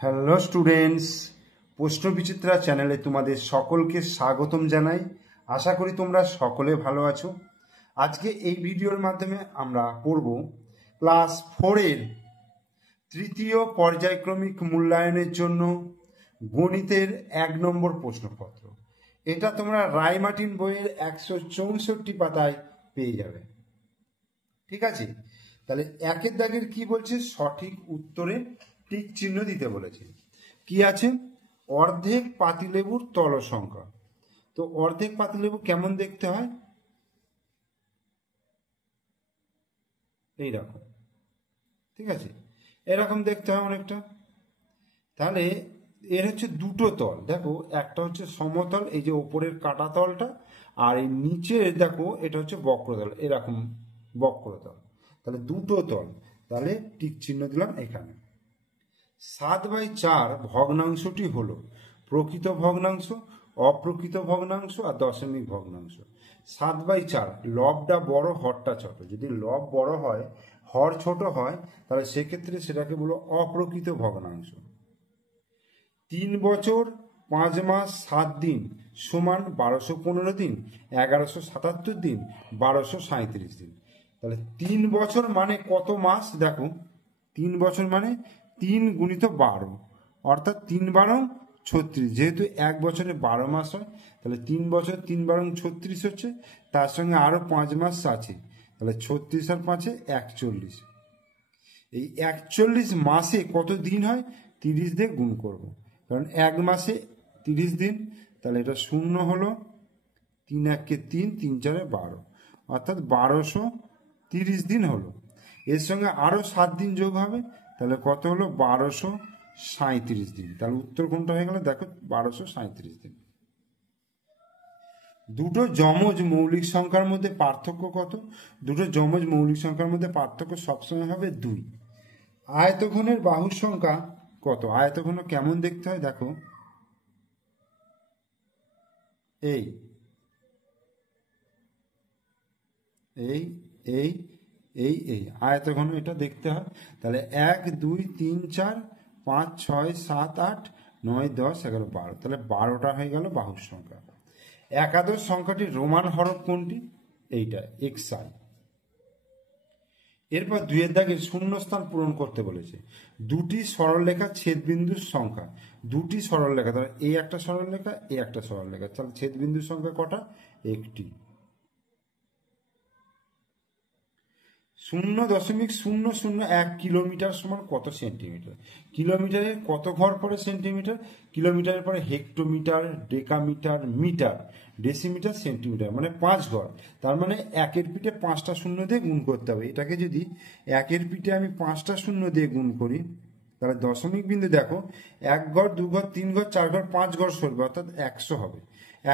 Hello students, প্রশ্নবিচিত্রা চ্যানেলে তোমাদের সকলকে স্বাগতম জানাই। আশা করি তোমরা সকলে ভালো আছো। আজকে এই ভিডিওর মাধ্যমে আমরা পড়ব ক্লাস 4-এর তৃতীয় পর্যায়ক্রমিক মূল্যায়নের জন্য গণিতের 1 নম্বর প্রশ্নপত্র। এটা তোমরা রায়মার্টিন বইয়ের 164 পাতায় পেয়ে যাবে। ঠিক আছে, তাহলে একের দাগের কি বলছে? সঠিক উত্তরে টিক চিহ্ন দিতে বলেছে। কি আছে? অর্ধেক পাতিলেবুর তল সংখ্যা। তো অর্ধেক পাতিলেবু কেমন দেখতে হয়? এইরকম, ঠিক আছে, এরকম দেখতে হয় অনেকটা। তাহলে এর হচ্ছে দুটো তল, দেখো একটা হচ্ছে সমতল, এই যে ওপরের কাটা তলটা, আর এই নিচে দেখো এটা হচ্ছে বক্রতল, এরকম বক্রতল। তাহলে দুটো তল, তাহলে টিক চিহ্ন দিলাম এখানে। 7/4 ভগ্নাংশটি হলো প্রকৃত ভগ্নাংশ, অপ্রকৃত ভগ্নাংশ আর দশমিক ভগ্নাংশ। 7/4 লবটা বড়, হরটা ছোট। যদি লব বড় হয়, হর ছোট হয়, তাহলে সেক্ষেত্রে সেটাকে বলো অপ্রকৃত ভগ্নাংশ। 3 বছর 5 মাস 7 দিন সমান 1215 দিন, 1177 দিন, 1237 দিন। তাহলে 3 বছর মানে কত মাস? দেখো 3 বছর মানে 3 গুণিত 12, অর্থাৎ 3 12 36। যেহেতু এক বছরে 12 মাস হয়, তাহলে 3 বছর 3 12 36 হচ্ছে, তার সঙ্গে আরও 5 মাস আছে, তাহলে 36 আর 5-এ 41। এই 41 মাসে কত দিন হয়? 30 দিয়ে গুণ করব, কারণ এক মাসে 30 দিন। তাহলে এটা 0 হলো, 3 1-কে 3, 3 4-এ 12, অর্থাৎ 1230 দিন হলো। এর সঙ্গে আরও 7 দিন যোগ হবে, তাহলে কত হলো? 1237 দিন। তাহলে উত্তর কোনটা হয়ে গেল? দেখো 1237 দিন। দুটো যমজ মৌলিক সংখ্যার মধ্যে পার্থক্য কত? দুটো যমজ মৌলিক সংখ্যার মধ্যে পার্থক্য সবসময় হবে 2। আয়তঘনের বাহুর সংখ্যা কত? আয়তঘন কেমন দেখতে হয়? দেখো এই এই এই এই এই আয়তঘন এটা দেখতে হয়। তাহলে 1 2 3 4 5 6 7 8 9 10 11 12, তাহলে 12টা হয়ে গেল বাহুর সংখ্যা। একাদশ সংখ্যাটির রোমান হরফ কোনটি? এইটা xi। এরপর 2-এর দাগে শূন্যস্থান পূরণ করতে বলেছে। দুটি সরলরেখা ছেদবিন্দুর সংখ্যা। দুটি সরলরেখা, তাহলে এই একটা সরলরেখা, এই একটা সরলরেখা, তাহলে ছেদবিন্দুর সংখ্যা কটা? একটি। 0.001 কিলোমিটার সমান কত সেন্টিমিটার? কিলোমিটারের কত ঘর পড়ে সেন্টিমিটার? কিলোমিটারের পরে hectometre, decametre, metre, decimetre, centimetre, মানে 5 ঘর। তার মানে 1-এর পিঠে 5টা শূন্য দিয়ে গুণ করতে হবে। এটাকে যদি 1-এর পিঠে আমি 5টা শূন্য দিয়ে গুণ করি, তাহলে দশমিক বিন্দু দেখো 1 ঘর 2 ঘর 3 ঘর 4 ঘর 5 ঘর সরবে, অর্থাৎ 100 হবে,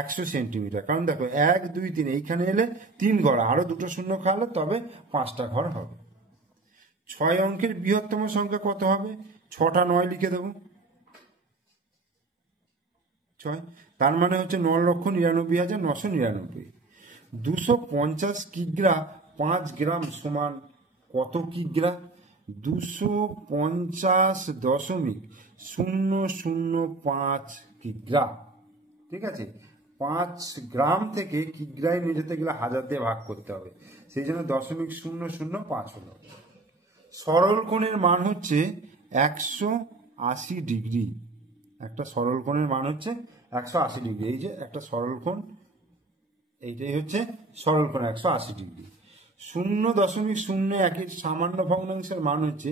100 সেন্টিমিটার। কারণ দেখো 1 2 3 এইখানে এলে 3 ঘর, আরো দুটো শূন্য খাওয়ালে তবে 5টা ঘর হবে। 6 অঙ্কের বৃহত্তম সংখ্যা কত হবে? 6টা 9 লিখে দেবো, 6, তার মানে হচ্ছে 9,99,999। 250 কিগ্রা 5 গ্রাম সমান কত কিগ্রা? 250.005 কিগ্রা। ঠিক আছে, 5 গ্রাম থেকে কিগ্রায় নিয়ে যেতে গেলে 1000 দিয়ে ভাগ করতে হবে, সেই জন্য 0.005 হলো। সরল কোণের মান হচ্ছে 180 ডিগ্রি। একটা সরল কোণের মান হচ্ছে 180 ডিগ্রি। এই যে একটা সরল কোণ, এইটাই হচ্ছে সরল কোণ 180 ডিগ্রি। 0.01-এর সামান্য ভগ্নাংশের মান হচ্ছে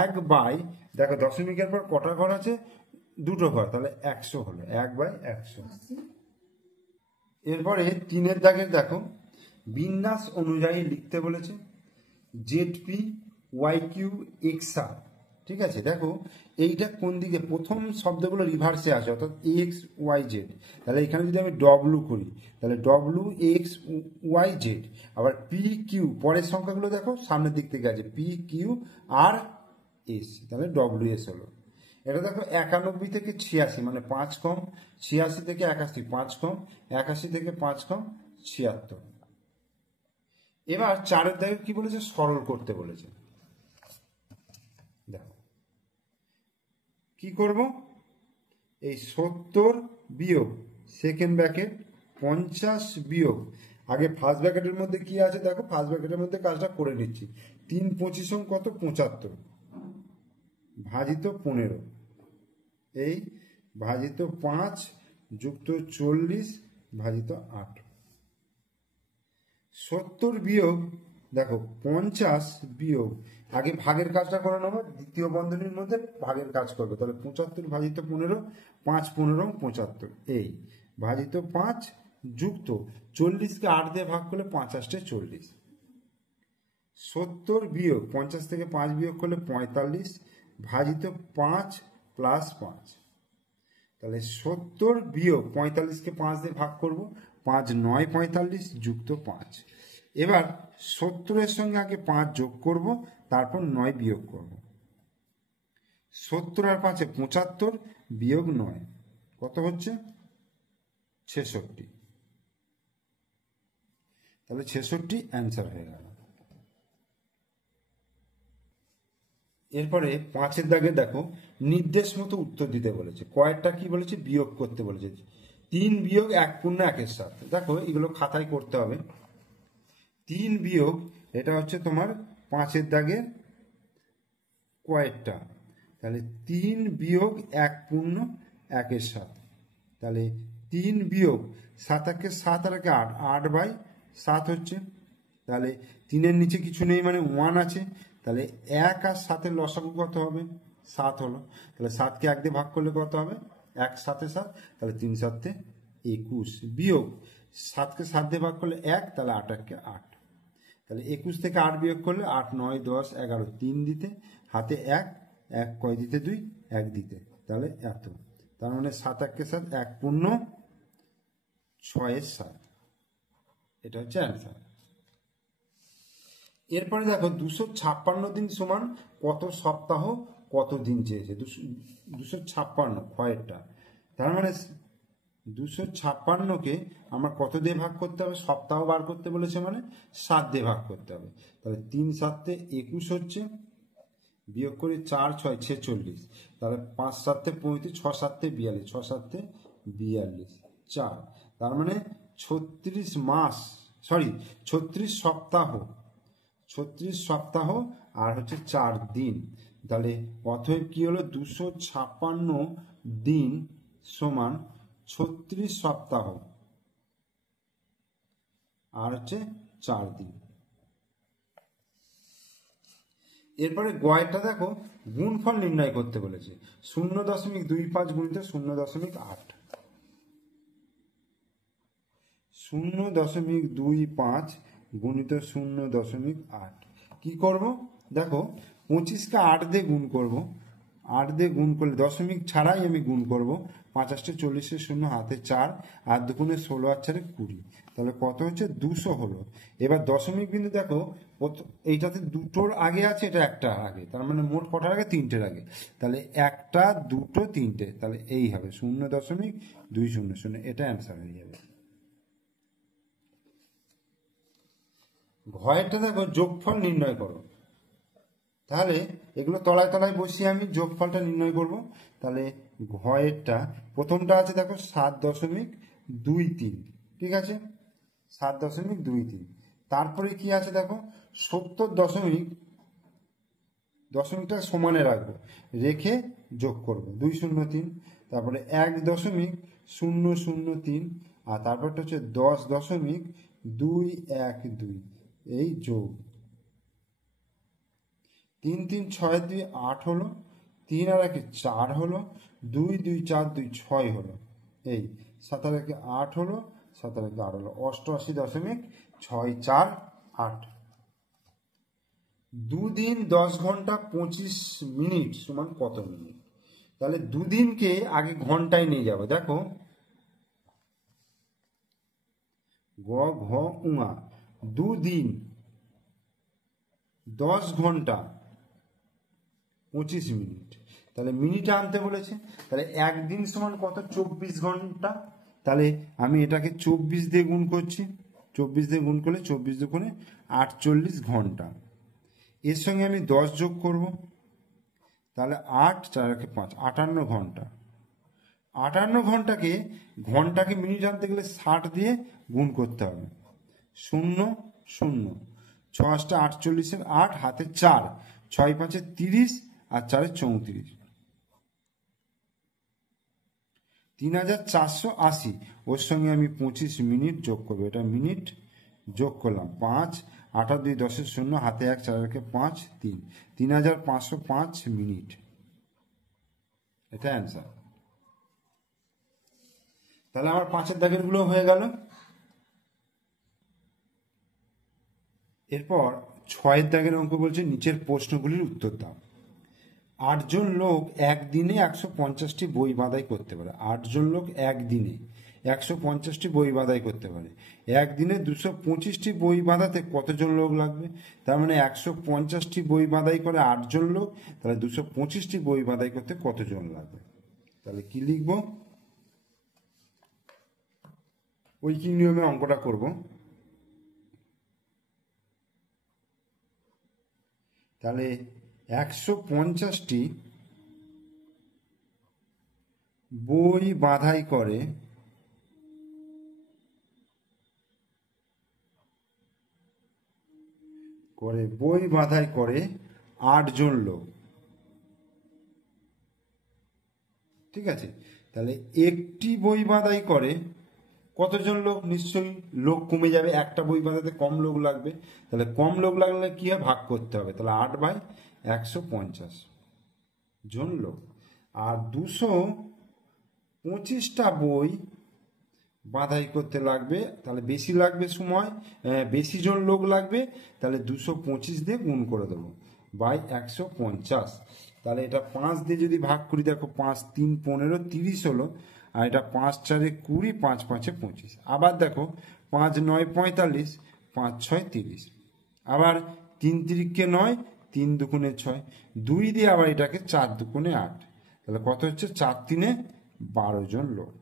1/, দেখো দশমিকের পর কটা ঘর আছে? দুটো ঘর, তাহলে 100 হলো, 1/100। এরপরে 3-এর দাগের দেখো বিন্যাস অনুযায়ী লিখতে বলেছে। ZP YQ XR, ঠিক আছে, দেখো এইটা কোন দিকে? প্রথম শব্দগুলো রিভার্সে আসে, অর্থাৎ XYZ। তাহলে এখানে যদি আমি W করি, তাহলে WXYZ। আবার PQ, পরের সংখ্যাগুলো দেখো সামনের দিক থেকে আছে, PQ আর S, তাহলে WS হলো। এটা দেখো 91 থেকে 86 মানে 5 কম, 86 থেকে 81 5 কম, 81 থেকে 5 কম 76। এবার 4-এর দাগে কি বলেছে? সরল করতে বলেছে। দেখো কি করব, এই 70 বিয়োগ সেকেন্ড ব্র্যাকেট 50 বিয়োগ, আগে ফার্স্ট ব্র্যাকেটের মধ্যে কি আছে দেখো, ফার্স্ট ব্র্যাকেটের মধ্যে কাজটা করে নিচ্ছি। 3 25 কত, 75 ভাজিত 15, এই ভাজিত 5 যুক্ত 40 ভাজিত 8। 70 বিয়োগ দেখো 50 বিয়োগ, আগে ভাগের কাজটা করে নেবো, দ্বিতীয় বন্ধনীর মধ্যে ভাগের কাজ করবে, তাহলে 75 ভাজিত 15, 5 15 75, এই ভাজিত 5 যুক্ত 40কে 8 দিয়ে ভাগ করলে 5 8 40। 70 বিয়োগ 50 থেকে 5 বিয়োগ করলে 45 ভাজিত 5 প্লাস 5, তাহলে 70 বিয়োগ 45কে 5 দিয়ে ভাগ করব, 5 9 45 যুক্ত 5। এবার 70-এর সঙ্গে আগে 5 যোগ করব, তারপর 9 বিয়োগ করব। 70 আর 5-এ 75 বিয়োগ 9 কত হচ্ছে, 66। তাহলে 66 অ্যান্সার হয়ে গেল। এরপরে 5-এর দাগে দেখো নির্দেশ মতো উত্তর দিতে বলেছে, কয়েকটা কি বলেছে, বিয়োগ করতে বলেছে। 3 বিয়োগ 1 পূর্ণ 1-এর সাথে, দেখো এগুলো খাতায় করতে হবে। 3 বিয়োগ, এটা হচ্ছে তোমার 5-এর দাগে কয়েকটা, তাহলে 3 বিয়োগ 1 পূর্ণ 1-এর সাথে, তাহলে 3 বিয়োগ 7 1 7 আর 8 8/7 হচ্ছে, তাহলে 3-এর নিচে কিছু নেই মানে 1 আছে, তাহলে 1 আর 7-এর লসাগু কত হবে, 7 হলো, তাহলে 7কে 1 দিয়ে ভাগ করলে কত হবে, 1 7 7, তাহলে 3 7 21 বিয়োগ 7কে 7 দিয়ে ভাগ করলে 1, তাহলে 8 1 8, তাহলে 21 থেকে 8 বিয়োগ করলে 8 9 10 11, 3 দিতে হাতে 1 1 কয় দিতে 2 1 দিতে, তাহলে এত, তার মানে 7 1 7 1 পূর্ণ 6-এর 7, এটা হচ্ছে অ্যান্সার। এরপরে দেখো 256 দিন সমান কত সপ্তাহ কত দিন চেয়েছে, 256 ক্ষয়েরটা, তার মানে 256কে আমার কত দিয়ে ভাগ করতে হবে, সপ্তাহ বার করতে বলেছে মানে 7 দিয়ে ভাগ করতে হবে, তাহলে 3 7 21 হচ্ছে, বিয়োগ করে 4 6 46, তাহলে 5 7 35, 6 7 42, 6 7 42 4, তার মানে 36 মাস, 36 সপ্তাহ, 36 সপ্তাহ আর হচ্ছে 4 দিন, তাহলে অতএব কি হলো, 256 দিন সমান 36 সপ্তাহ আর হচ্ছে 4 দিন। এরপরে গয়টা দেখো গুণফল নির্ণয় করতে বলেছে, 0.25 গুণিত 0.8, 0.25 গুণিত 0.8, কি করব দেখো 25কে 8 দিয়ে গুণ করব, 8 দিয়ে গুণ করলে দশমিক ছাড়াই আমি গুণ করব, 5 8 40 0 হাতে 4 আর 2 16 আর 4 20, তাহলে কত হচ্ছে 200 হলো। এবার দশমিক বিন্দু দেখো এইটাতে দুটোর আগে আছে, এটা একটা আগে, তার মানে মোট কটার আগে, 3টের আগে, তাহলে 1 2 3টে, তাহলে এই হবে 0.200, এটা অ্যান্সার হয়ে যাবে। ঘয়েরটা দেখো যোগফল নির্ণয় করো, তাহলে এগুলো তলায় তলায় বসিয়ে আমি যোগফলটা নির্ণয় করব। তাহলে ঘয়েরটা প্রথমটা আছে দেখো 7.23, ঠিক আছে, 7.23, তারপরে কি আছে দেখো 70 দশমিকটা সমানে রাখবো, রেখে যোগ করব 203, তারপরে 1.003, আর তারপরটা হচ্ছে 10.212, এই যোগ 3 3 6 2 8 হলো, 3 আর 1 4 হলো, 2 2 4 2 6 হলো, এই 7 আর 1 8 হলো, 7 আর 1 8 হলো, 88.648। 2 দিন 10 ঘন্টা 25 মিনিট সমান কত মিনিট, তাহলে দুদিনকে আগে ঘন্টায় নিয়ে যাবো, দেখো গ ঘ উঙা, 2 দিন 10 ঘন্টা 25 মিনিট, তাহলে মিনিটে আনতে বলেছে, তাহলে একদিন সমান কত, 24 ঘন্টা, তাহলে আমি এটাকে 24 দিয়ে গুণ করছি, 24 দিয়ে গুণ করলে 24 দুগুণে 48 ঘন্টা, এর সঙ্গে আমি 10 যোগ করব, তাহলে 8 4 একে 5, 58 ঘন্টা। 58 ঘন্টাকে ঘন্টাকে মিনিট আনতে গেলে 60 দিয়ে গুণ করতে হবে। 0 0 6 48 8 হাতে 4, 6 5 30 আর 4 34, 3480। ওর সঙ্গে আমি 25 মিনিট যোগ করবো, এটা মিনিট যোগ করলাম। 5 8 2 10 0 হাতে 1 4 একে 5 3, 3505 মিনিট, এটা অ্যান্সার। তাহলে আমার 5-এর দাগের গুলো হয়ে গেল। এরপর 6-এর দাগের অঙ্ক বলছে নিচের প্রশ্নগুলির উত্তর দাও। 8 জন লোক একদিনে 150টি বই বাঁধাই করতে পারে। 8 জন লোক একদিনে 150টি বই বাঁধাই করতে পারে। একদিনে 225টি বই বাঁধাতে কতজন লোক লাগবে? তার মানে 150টি বই বাঁধাই করে 8 জন লোক, তাহলে 225টি বই বাঁধাই করতে কতজন লাগবে? তাহলে কি লিখব? ঐকিক নিয়মে অঙ্কটা করব। তাহলে 150টি বই বাঁধাই করে বই বাঁধাই করে 8 জন লোক, ঠিক আছে। তাহলে একটি বই বাঁধাই করে কতজন লোক? নিশ্চয়ই লোক কমে যাবে, একটা বই বাঁধাতে কম লোক লাগবে। তাহলে কম লোক লাগলে কি হয়? ভাগ করতে হবে। তাহলে 8/150 জন লোক। আর 225টা বই বাঁধাই করতে লাগবে, তাহলে বেশি লাগবে সময়, বেশি জন লোক লাগবে। তাহলে 225 দিয়ে গুণ করে দেবো বাই 150। তাহলে এটা 5 দিয়ে যদি ভাগ করি, দেখো 5 3 15 30 হলো। আর এটা 5 4 20, 5 5 25। আবার দেখো 5 9 45, 5 6 30। আবার 3 3 9, 3 2 6, 2 দিয়ে আবার এটাকে 4 2 8। তাহলে কত হচ্ছে? 4 3 12 জন লোক।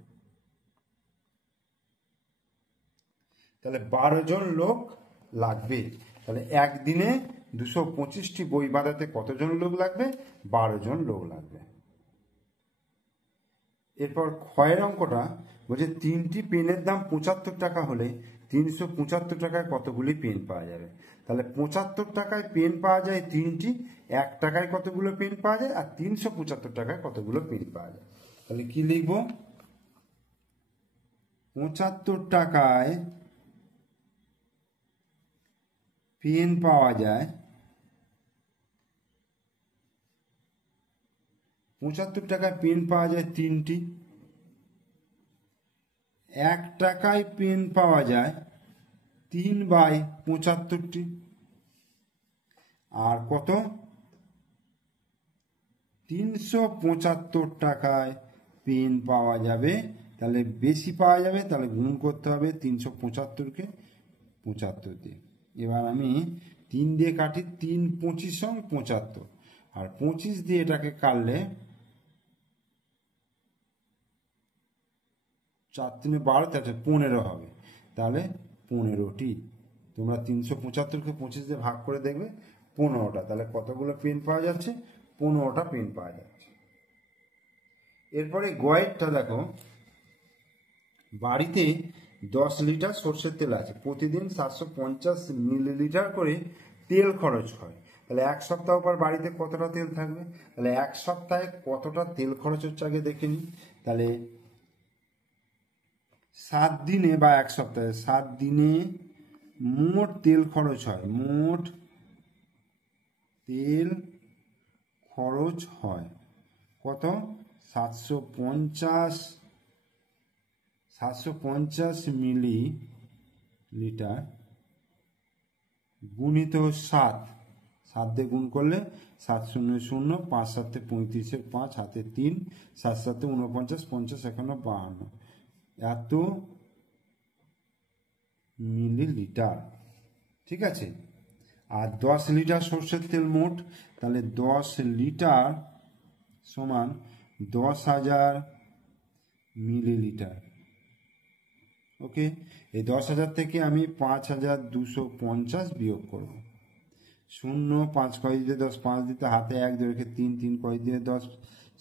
তাহলে 12 জন লোক লাগবে। তাহলে একদিনে 225টি বই বাঁধাতে কতজন লোক লাগবে? 12 জন লোক লাগবে। এরপর ক্ষয়ের অঙ্কটা বলছে 3টি পেনের দাম 75 টাকা হলে 375 টাকায় কতগুলি পেন পাওয়া যাবে? তাহলে 75 টাকায় পেন পাওয়া যায় 3টি, 1 টাকায় কতগুলো পেন পাওয়া যায়, আর 375 টাকায় কতগুলো পেন পাওয়া যায়? তাহলে কি লিখব? 75 টাকায় পেন পাওয়া যায়, 75 টাকায় পেন পাওয়া যায় 3টি। 1 টাকায় পেন পাওয়া যায় 3/75টি। আর কত? 375 টাকায় পেন পাওয়া যাবে, তাহলে বেশি পাওয়া যাবে, তাহলে গুণ করতে হবে 375কে 75 দিয়ে। এবার আমি 3 দিয়ে কাটি, 3 25 75, আর 25 দিয়ে এটাকে কাটলে 4 3 12, তাহলে 15 হবে। তাহলে 15টি। তোমরা 375কে 25 দিয়ে ভাগ করে দেখবে 15টা। তাহলে কতগুলো পেন পাওয়া যাচ্ছে? 15টা পেন পাওয়া যাচ্ছে। এরপরে গয়েরটা দেখো, বাড়িতে 10 লিটার সর্ষের তেল আছে, প্রতিদিন 750 মিলিলিটার করে তেল খরচ হয়। তাহলে 1 সপ্তাহ পর বাড়িতে কতটা তেল থাকবে? তাহলে 1 সপ্তাহে কতটা তেল খরচ হচ্ছে আগে দেখে নিই। তাহলে 7 দিনে বা 1 সপ্তাহে 7 দিনে মোট তেল খরচ হয়, মোট তেল খরচ হয় কত? 750 মিলিলিটার গুণিত 7, 7 দিয়ে গুণ করলে 7 0 0, 5 7 35, 5 হাতে 3, 7 7 49, 50 51 52, এত মিলিলিটার, ঠিক আছে। আর 10 লিটার সর্ষের তেল মোট, তাহলে 10 লিটার সমান 10,000 মিলিলিটার। ওকে, এই 10,000 থেকে আমি 5,250 বিয়োগ করব, শূন্য, 5 কয় দিতে 10, 5 দিতে হাতে 1, 2 রেখে 3, 3 কয় দিতে 10,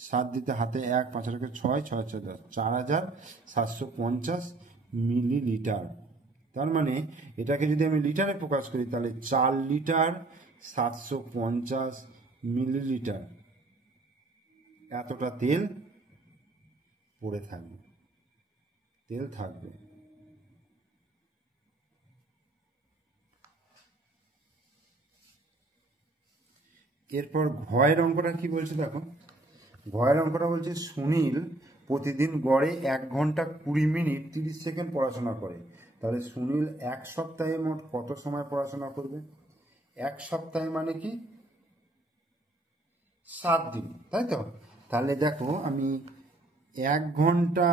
7 দিতে হাতে 1, 5 রেখে 6, 6 6 10, 4750 মিলিলিটার। তার মানে এটাকে যদি আমি লিটারে প্রকাশ করি তাহলে 4 লিটার 750 মিলিলিটার এতটা তেল পড়ে থাকবে, তেল থাকবে। এরপর ঘয়ের অঙ্কটা কি বলছে দেখো, ঘয়ের অঙ্কটা বলছে সুনীল প্রতিদিন গড়ে 1 ঘন্টা 20 মিনিট 30 সেকেন্ড পড়াশোনা করে। তাহলে সুনীল 1 সপ্তাহে মোট কত সময় পড়াশোনা করবে? 1 সপ্তাহে মানে কি 7 দিন, তাই তো? তাহলে দেখো আমি 1 ঘন্টা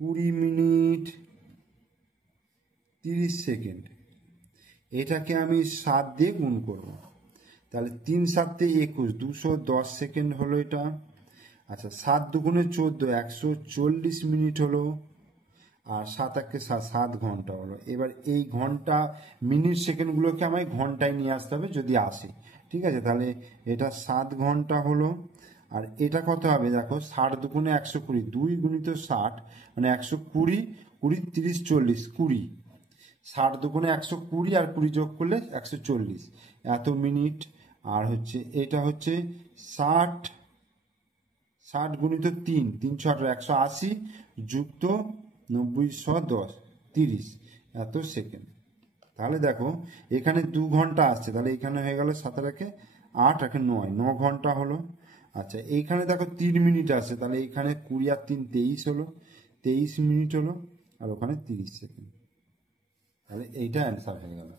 20 মিনিট 30 সেকেন্ড এটাকে আমি 7 দিয়ে গুণ করব। তাহলে 3 7 21, 210 সেকেন্ড হলো এটা। আচ্ছা 7 দুগুণে 14, 140 মিনিট হলো। আর 7 একে 7 ঘন্টা হলো। এবার এই ঘন্টা মিনিট সেকেন্ডগুলোকে আমায় ঘন্টায় নিয়ে আসতে হবে যদি আসে, ঠিক আছে? তাহলে এটা 7 ঘন্টা হলো। আর এটা কত হবে দেখো, 60 দুগুণে 120, 2 গুণিত 60 মানে 120, 20 30 40, 20, 60 দুগুণে 120 আর 20 যোগ করলে 140 এত মিনিট। আর হচ্ছে এটা হচ্ছে 60 গুণিত 3, 3 180 যুক্ত 90 110 30 এত সেকেন্ড। তাহলে দেখো এখানে 2 ঘন্টা আসছে, তাহলে এখানে হয়ে গেল 7 একে 8 একে 9 ঘন্টা হলো। আচ্ছা এইখানে দেখো 3 মিনিট আসছে, তাহলে এইখানে 20 আর 3 23 হলো, 23 মিনিট হলো। আর ওখানে 30 সেকেন্ড। তাহলে এইটা অ্যান্সার হয়ে গেল।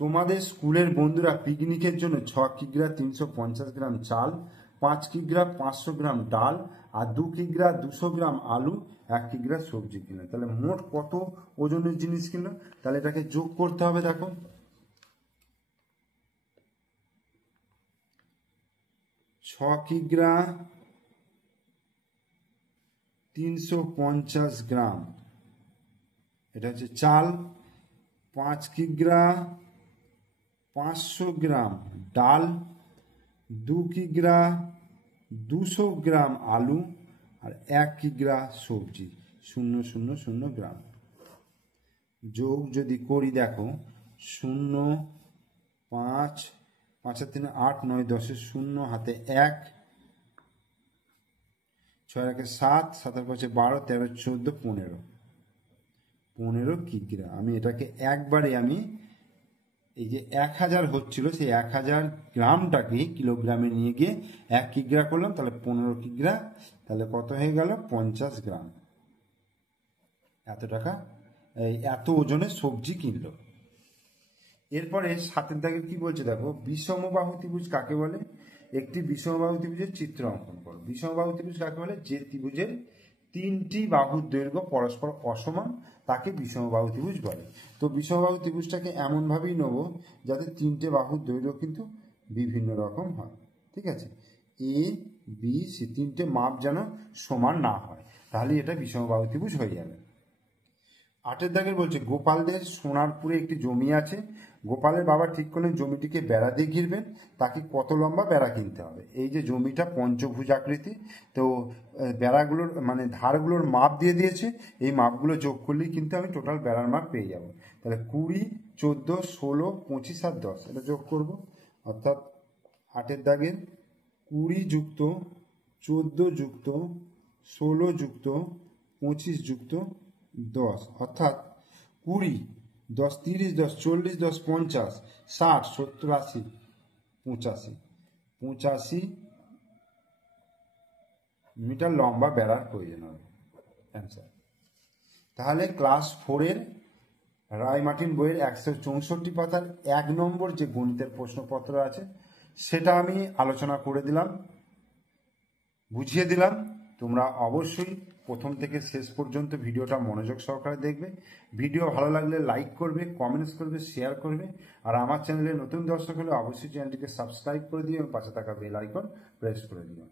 তোমাদের স্কুলের বন্ধুরা পিকনিকের জন্য 6 কিগ্রা 350 গ্রাম চাল, 5 কিগ্রা 500 গ্রাম ডাল আর 2 কিগ্রা 200 গ্রাম আলু, 1 কিগ্রা সবজি কিনলো। তাহলে মোট কত ওজনের জিনিস কিনলো? তাহলে এটাকে যোগ করতে হবে। দেখো 6 কিগ্রা 350 গ্রাম এটা হচ্ছে চাল, 5 কিগ্রা 500 গ্রাম ডাল, 2 কিগ্রা 200 গ্রাম আলু আর 1 কিগ্রা সবজি 000 গ্রাম। যোগ যদি করি দেখো 0 5 5 আর 3 8 9 10 0 হাতে 1 6 একে 7 7 আর 5 12 13 14 15 কিগ্রা। আমি এটাকে একবারে আমি এই যে 1000 হচ্ছিল সেই 1000 গ্রামটাকে কিলোগ্রামে নিয়ে গিয়ে 1 কিগ্রা করলাম, তাহলে 15 কিগ্রা। তাহলে কত হয়ে গেল? 50 গ্রাম। এত টাকা এত ওজনের সবজি কিনলো। এরপরে 7 দাগের কি বলছে দেখো, বিষমবাহু ত্রিভুজ কাকে বলে? একটি বিষমবাহু ত্রিভুজের চিত্র অঙ্কন করো। বিষমবাহু ত্রিভুজ কাকে বলে? যে ত্রিভুজের 3টি বাহুর দৈর্ঘ্য পরস্পর অসমান তাকে বিষমবাহু ত্রিভুজ বলে। তো বিষমবাহু ত্রিভুজটাকে এমনভাবেই নেব যাতে 3টে বাহুর দৈর্ঘ্য কিন্তু বিভিন্ন রকম হয়, ঠিক আছে? এ বি সি 3টে মাপ যেন সমান না হয়, তাহলে এটা বিষমবাহু ত্রিভুজ হয়ে যাবে। 8 দাগের বলছে গোপালদের সোনারপুরে একটি জমি আছে। গোপালের বাবা ঠিক করলেন জমিটিকে বেড়া দিয়ে ঘিরবেন, তাকে কত লম্বা বেড়া কিনতে হবে? এই যে জমিটা পঞ্চভুজ আকৃতি, তো বেড়াগুলোর মানে ধারগুলোর মাপ দিয়ে দিয়েছে, এই মাপগুলো যোগ করলেই কিন্তু আমি টোটাল বেড়ার মাপ পেয়ে যাব। তাহলে 20 14 16 25 আর 10 এটা যোগ করব, অর্থাৎ 8 দাগের 20 যুক্ত 14 যুক্ত 16 যুক্ত 25 যুক্ত 10 অর্থাৎ 20 10 30 10 40 10 50 60 70 80 85 মিটার লম্বা বেড়ার প্রয়োজন হবে। অ্যান্সার। তাহলে ক্লাস 4-এর রায়মার্টিন বইয়ের 164 পাতার 1 নম্বর যে গণিতের প্রশ্নপত্র আছে সেটা আমি আলোচনা করে দিলাম, বুঝিয়ে দিলাম। তোমরা অবশ্যই প্রথম থেকে শেষ পর্যন্ত ভিডিওটা মনোযোগ সহকারে দেখবে। ভিডিও ভালো লাগলে লাইক করবে, কমেন্টস করবে, শেয়ার করবে। আর আমার চ্যানেলে নতুন দর্শক হলে অবশ্যই চ্যানেলটিকে সাবস্ক্রাইব করে দিও এবং পাশে থাকা বেল আইকন প্রেস করে দিও।